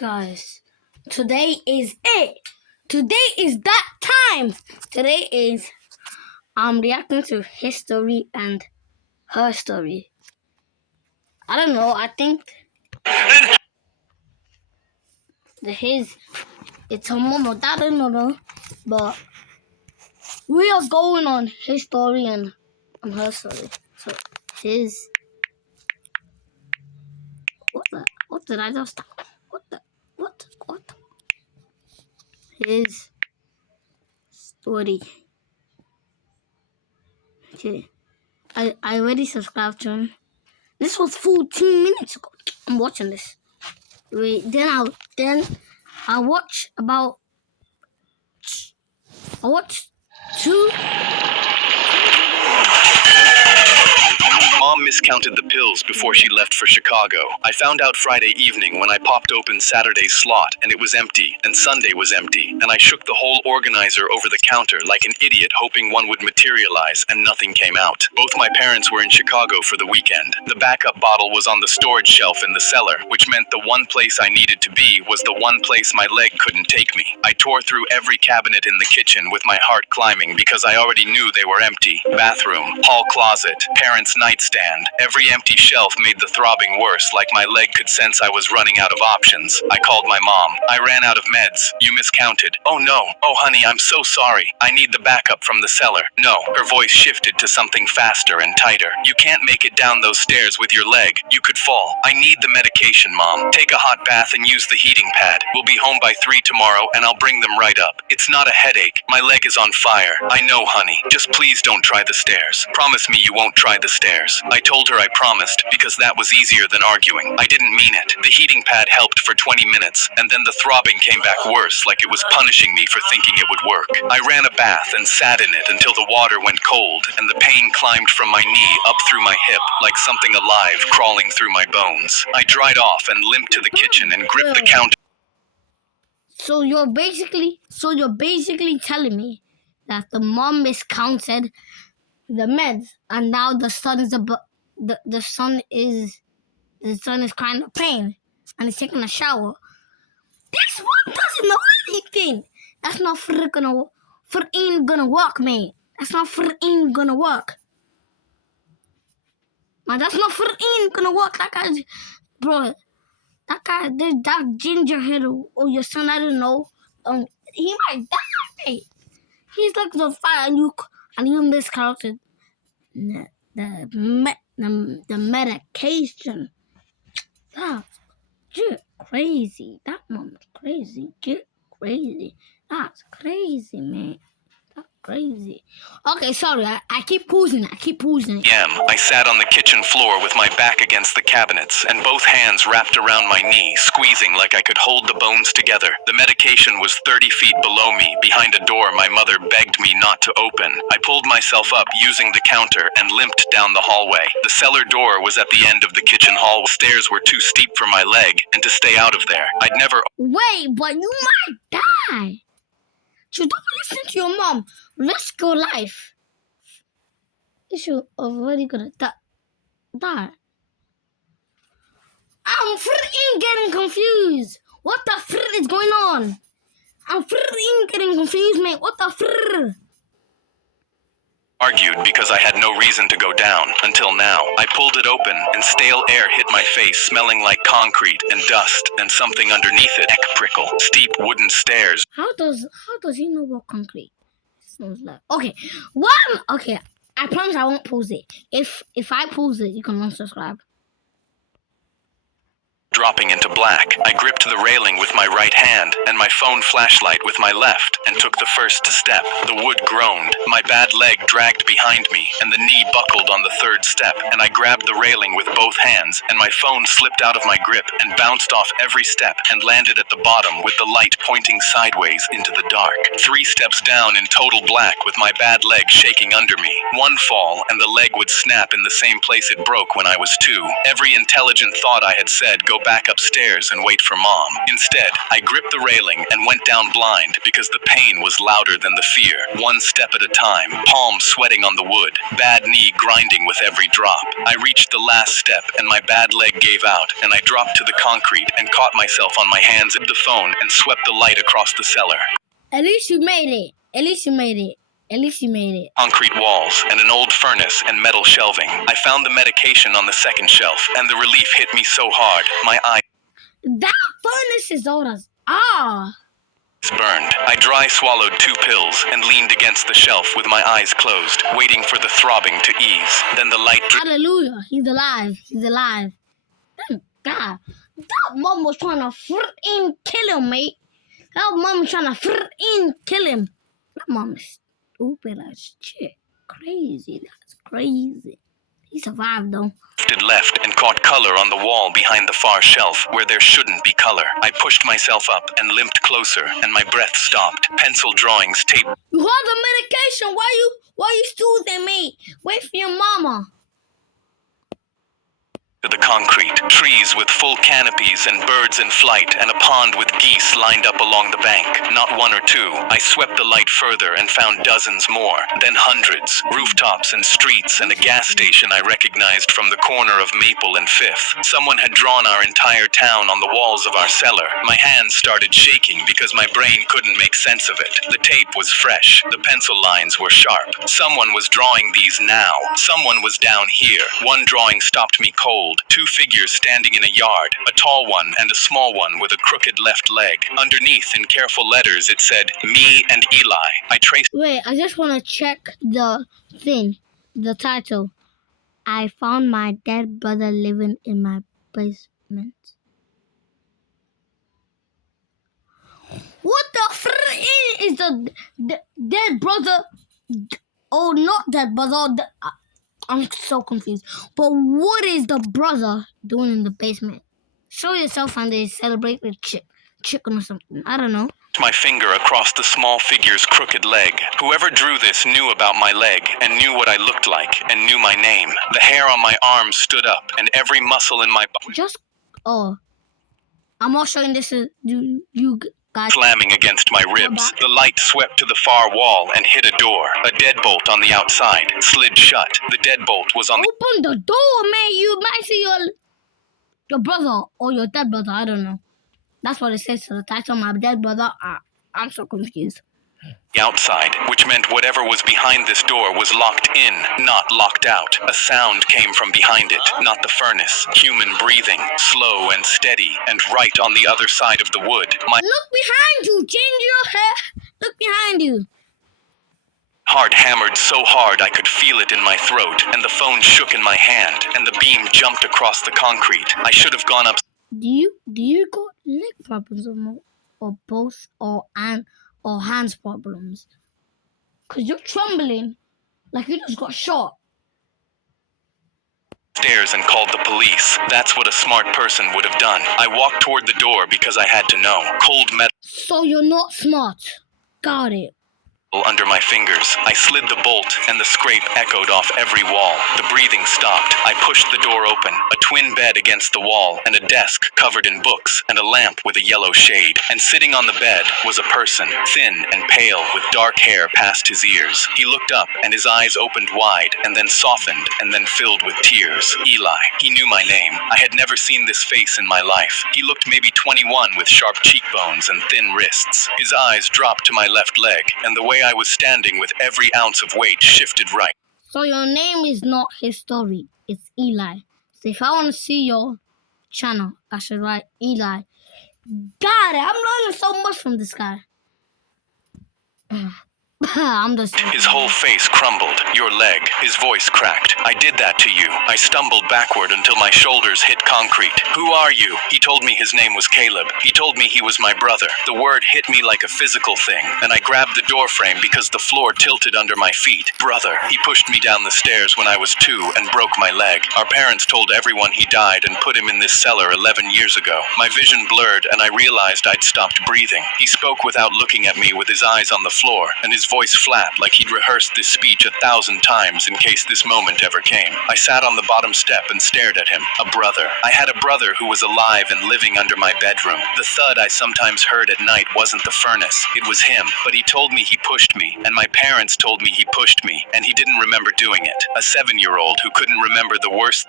Guys, today is it. Today is that time. Today is I'm reacting to his story and her story. I don't know. I think it's her mom or dad. I don't know, but we are going on his story and on her story. So his what did I just what his story. Okay, I already subscribed to him. This was 14 minutes ago. I'm watching this. Wait, then I'll watch two. Mom miscounted the pills before she left for Chicago. I found out Friday evening when I popped open Saturday's slot and it was empty, and Sunday was empty, and I shook the whole organizer over the counter like an idiot hoping one would materialize, and nothing came out. Both my parents were in Chicago for the weekend. The backup bottle was on the storage shelf in the cellar, which meant the one place I needed to be was the one place my leg couldn't take me. I tore through every cabinet in the kitchen with my heart climbing because I already knew they were empty. Bathroom, hall closet, parents' nightstand. Every empty shelf made the throbbing worse, like my leg could sense I was running out of options. I called my mom. I ran out of meds. You miscounted. Oh no. Oh honey, I'm so sorry. I need the backup from the cellar. No. Her voice shifted to something faster and tighter. You can't make it down those stairs with your leg. You could fall. I need the medication, Mom. Take a hot bath and use the heating pad. We'll be home by 3 tomorrow and I'll bring them right up. It's not a headache. My leg is on fire. I know, honey. Just please don't try the stairs. Promise me you won't try the stairs. I told her I promised because that was easier than arguing. I didn't mean it. The heating pad helped for 20 minutes and then the throbbing came back worse, like it was punishing me for thinking it would work. I ran a bath and sat in it until the water went cold and the pain climbed from my knee up through my hip like something alive crawling through my bones. I dried off and limped to the kitchen and gripped the counter. So you're basically telling me that the mom miscounted the meds, and now the son is crying of pain, and he's taking a shower. This one doesn't know anything. That's not freaking gonna work, man. That's not freaking gonna work. Man, that's not freaking gonna work. That guy's, bro. That ginger head or your son, I don't know. He might die. He's like the fire, and you miscounted the medication. That's crazy. That mom's crazy. Crazy. That's crazy, man. That's crazy. Okay, sorry. I keep pausing. I sat on the kitchen floor with my back against the cabinets and both hands wrapped around my knee, squeezing like I could hold the bones together. The medication was 30 feet below me, behind a door my mother begged me not to open. I pulled myself up using the counter and limped down the hallway. The cellar door was at the end of the kitchen hall. Stairs were too steep for my leg, and to stay out of there, I'd never... Wait, but you might die. You don't listen to your mom. Risk your life. You're already gonna die. I'm freaking getting confused. What the frick is going on? I'm freaking getting confused, mate. What the frick? Argued because I had no reason to go down, until now. I pulled it open, and stale air hit my face, smelling like concrete and dust, and something underneath it. Neck prickle. Steep wooden stairs. How does he know what concrete smells like? Okay, okay, I promise I won't pause it. If I pause it, you can unsubscribe. Dropping into black. I gripped the railing with my right hand and my phone flashlight with my left and took the first step. The wood groaned. My bad leg dragged behind me and the knee buckled on the third step, and I grabbed the railing with both hands and my phone slipped out of my grip and bounced off every step and landed at the bottom with the light pointing sideways into the dark. 3 steps down in total black with my bad leg shaking under me. One fall and the leg would snap in the same place it broke when I was 2. Every intelligent thought I had said, go back upstairs and wait for Mom. Instead, I gripped the railing and went down blind because the pain was louder than the fear. One step at a time, palms sweating on the wood, bad knee grinding with every drop. I reached the last step and my bad leg gave out, and I dropped to the concrete and caught myself on my hands at the phone and swept the light across the cellar. At least you made it. At least you made it. At least you made it. Concrete walls and an old furnace and metal shelving. I found the medication on the second shelf, and the relief hit me so hard, my eyes That furnace is old as burned. I dry swallowed 2 pills and leaned against the shelf with my eyes closed, waiting for the throbbing to ease. Then the light Hallelujah. He's alive. He's alive. Thank God. That mom was trying to freaking kill him, mate. That mom was trying to freaking kill him. That mom is stupid as shit. Crazy. That's crazy. He survived, though. drifted left and caught color on the wall behind the far shelf where there shouldn't be color. I pushed myself up and limped closer, and my breath stopped. Pencil drawings taped You have the medication. Why you soothing me? Wait for your mama. to the concrete, trees with full canopies and birds in flight, and a pond with geese lined up along the bank. Not 1 or 2. I swept the light further and found dozens more, then hundreds, rooftops and streets, and a gas station I recognized from the corner of Maple and 5th. Someone had drawn our entire town on the walls of our cellar. My hands started shaking because my brain couldn't make sense of it. The tape was fresh. The pencil lines were sharp. Someone was drawing these now. Someone was down here. One drawing stopped me cold. 2 figures standing in a yard, a tall one and a small one with a crooked left leg. Underneath, in careful letters, it said, "Me and Eli." I traced. Wait, I just want to check the thing, the title. I found my dead brother living in my basement. What the frick is the dead brother? Oh, not dead brother. I'm so confused. But what is the brother doing in the basement? Show yourself and they celebrate with chicken or something. I don't know. My finger across the small figure's crooked leg. Whoever drew this knew about my leg and knew what I looked like and knew my name. The hair on my arms stood up and every muscle in my body I'm not showing this to you guys. slamming against my ribs. The light swept to the far wall and hit a door. A deadbolt on the outside slid shut. The deadbolt was on the Open the door, man. You might see your brother or your dead brother. I don't know. That's what it says to the title. My dead brother. I'm so confused. outside, which meant whatever was behind this door was locked in, not locked out. A sound came from behind it, not the furnace. Human breathing, slow and steady, and right on the other side of the wood. My Look behind you. Change your hair. Look behind you. heart hammered so hard I could feel it in my throat, and the phone shook in my hand, and the beam jumped across the concrete. I should have gone up. Do you got leg problems or both or hands problems? Cause you're trembling like you just got shot. Stairs and called the police. That's what a smart person would have done. I walked toward the door because I had to know. Cold metal So you're not smart. Got it. under my fingers. I slid the bolt, and the scrape echoed off every wall. The breathing stopped. I pushed the door open. A twin bed against the wall, and a desk covered in books, and a lamp with a yellow shade. And sitting on the bed was a person, thin and pale, with dark hair past his ears. He looked up, and his eyes opened wide, and then softened, and then filled with tears. Eli. He knew my name. I had never seen this face in my life. He looked maybe 21 with sharp cheekbones and thin wrists. His eyes dropped to my left leg, and the way I was standing with every ounce of weight shifted right. So your name is not his story. It's Eli. So if I want to see your channel, I should write Eli. Got it. I'm learning so much from this guy. I'm just. His whole face crumbled. Your leg. His voice cracked. I did that to you. I stumbled backward until my shoulders hit concrete. Who are you? He told me his name was Caleb. He told me he was my brother. The word hit me like a physical thing, and I grabbed the door frame because the floor tilted under my feet. Brother. He pushed me down the stairs when I was 2 and broke my leg. Our parents told everyone he died and put him in this cellar 11 years ago. My vision blurred and I realized I'd stopped breathing. He spoke without looking at me with his eyes on the floor, and his voice flat like he'd rehearsed this speech 1,000 times in case this moment ever came. I sat on the bottom step and stared at him. A brother. I had a brother who was alive and living under my bedroom. The thud I sometimes heard at night wasn't the furnace. It was him. But he told me he pushed me, and my parents told me he pushed me, and he didn't remember doing it. A 7-year-old who couldn't remember the worst